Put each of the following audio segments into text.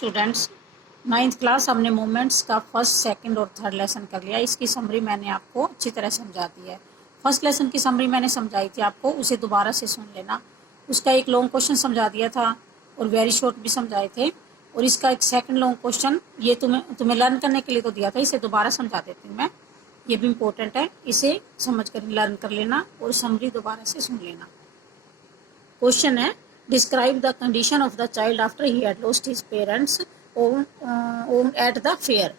Students, 9th class हमने movements का first, second और थर्ड लेसन कर लिया। इसकी समरी मैंने आपको अच्छी तरह समझा दी है। फर्स्ट लेसन की समरी मैंने समझाई थी आपको, उसे दोबारा से सुन लेना। उसका एक लॉन्ग क्वेश्चन समझा दिया था और वेरी शॉर्ट भी समझाए थे। और इसका एक सेकंड लॉन्ग क्वेश्चन ये तुम्हें लर्न करने के लिए तो दिया था, इसे दोबारा समझा देती हूँ मैं। ये भी इम्पोर्टेंट है, इसे समझ कर लर्न कर लेना और समरी दोबारा से सुन लेना। क्वेश्चन है, describe the condition of the child after he had lost his parents at the fair.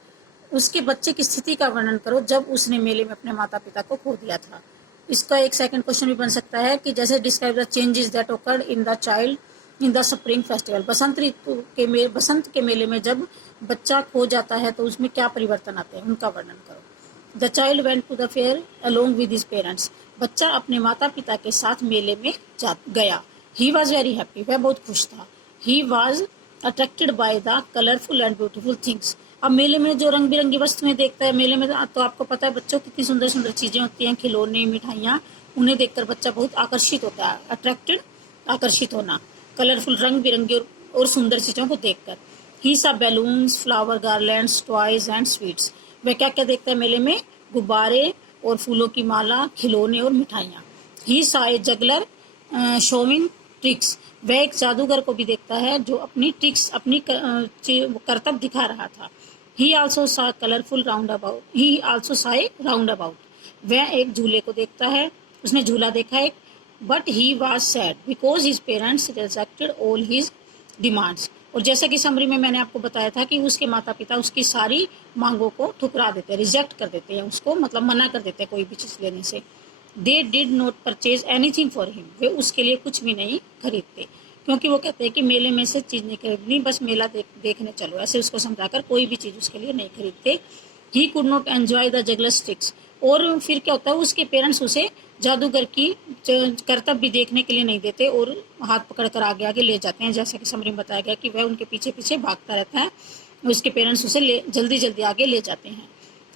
उसके बच्चे की स्थिति का वर्णन करो जब उसने मेले में अपने माता पिता को खो दिया था। इसका एक सेकंड क्वेश्चन भी बन सकता है कि जैसे describe the changes that occurred in the child in the spring festival. Basant के मेले में जब बच्चा खो जाता है तो उसमें क्या परिवर्तन आते हैं, उनका वर्णन करो। The child went to the fair along with his parents. बच्चा अपने माता पिता के साथ मेले में गया। ही वॉज वेरी हैप्पी, वह बहुत खुश था। He was attracted by the colourful and beautiful things. अब मेले में जो रंग बिरंगी वस्तुएं देखता है, मेले में तो आपको पता है बच्चों कितनी सुंदर सुंदर चीजें होती हैं, खिलौने, मिठाइयाँ, उन्हें देखकर बच्चा बहुत आकर्षित होता है। अट्रैक्टेड, आकर्षित होना, कलरफुल, रंग बिरंगी और सुंदर चीजों को देखकर। ही सा balloons, flower garlands, toys and sweets. वह क्या क्या देखता है मेले में? गुब्बारे और फूलों की माला, खिलौने और मिठाइयाँ। ही सा ए जगलर शोविंग ट्रिक्स। वह एक जादूगर को भी देखता है जो अपनी ट्रिक्स, अपनी करतब दिखा रहा था। ही आल्सो सा colourful round about. He also सा ए राउंड अबाउट। वह एक झूले को देखता है, उसने झूला देखा एक। But he was sad because his parents rejected all his demands. और जैसा कि समरी में मैंने आपको बताया था कि उसके माता पिता उसकी सारी मांगों को ठुकरा देते हैं, रिजेक्ट कर देते हैं उसको, मतलब मना कर देते हैं कोई भी चीज लेने से। They did not purchase anything for him. वे उसके लिए कुछ भी नहीं खरीदते, क्योंकि वो कहते हैं कि मेले में से चीज नहीं खरीदनी, बस मेला देखने चलो, ऐसे उसको समझाकर कोई भी चीज उसके लिए नहीं खरीदते। He could not enjoy the juggler tricks. और फिर क्या होता है, उसके पेरेंट्स उसे जादूगर की करतब भी देखने के लिए नहीं देते और हाथ पकड़कर आगे आगे ले जाते हैं। जैसा कि समरी में बताया गया कि वह उनके पीछे पीछे भागता रहता है, उसके पेरेंट्स उसे जल्दी जल्दी आगे ले जाते हैं।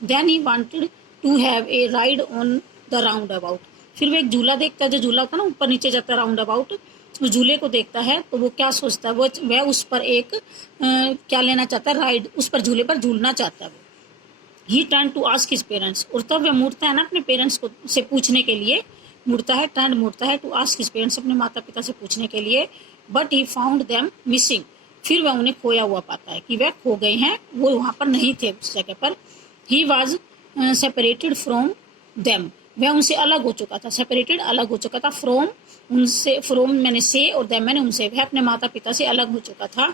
Then he wanted to have a ride on the roundabout. फिर वो एक झूला देखता है, जो झूला होता है ना ऊपर नीचे जाता है, राउंड अबाउट, उस झूले को देखता है तो वो क्या सोचता है, वह उस पर एक क्या लेना चाहता है, राइड, उस पर झूले पर झूलना चाहता है वो। He turn to ask his parents. और तब वह मुड़ता है ना अपने पेरेंट्स को से पूछने के लिए, मुड़ता है, टर्न मुड़ता है टू आस्क हिज पेरेंट्स, अपने माता पिता से पूछने के लिए। But he found them missing. फिर वह उन्हें खोया हुआ पाता है कि वह खो गए हैं, वो वहाँ पर नहीं थे उस जगह पर। He was separated from them. वह उनसे अलग हो चुका था, सेपरेटेड, अलग हो चुका था, फ्रॉम, उनसे, फ्रॉम मैंने से और देम मैंने उनसे, वह अपने माता पिता से अलग हो चुका था।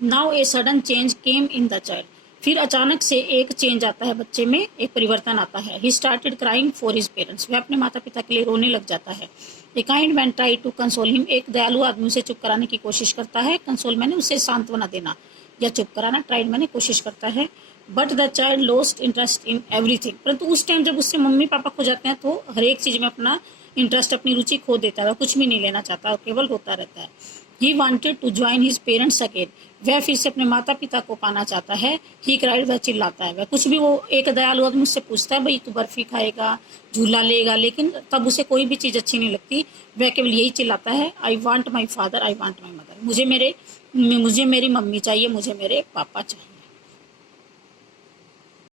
Now a sudden change came in the child. फिर अचानक से एक चेंज आता है बच्चे में, एक परिवर्तन आता है। He started crying for his parents. वह अपने माता पिता के लिए रोने लग जाता है। A kind man try to console him. एक दयालु आदमी उसे चुप कराने की कोशिश करता है। कंसोल मैंने उसे सांत्वना देना या चुप कराना, ट्राइड मैंने कोशिश करता है। But the child lost interest in everything. परंतु उस टाइम जब उससे मम्मी पापा खो जाते हैं तो हर एक चीज में अपना इंटरेस्ट, अपनी रुचि खो देता है, कुछ भी नहीं लेना चाहता और केवल रोता रहता है। He wanted to join his parents again. वह फिर से अपने माता पिता को पाना चाहता है। ही क्राइड, वह चिल्लाता है, वह कुछ भी, वो एक दयालु आदमी मुझसे पूछता है भाई तू बर्फी खाएगा, झूला लेगा, लेकिन तब उसे कोई भी चीज अच्छी नहीं लगती, वह केवल यही चिल्लाता है, I want my father, I want my mother. मुझे मेरी मम्मी चाहिए, मुझे मेरे पापा चाहिए।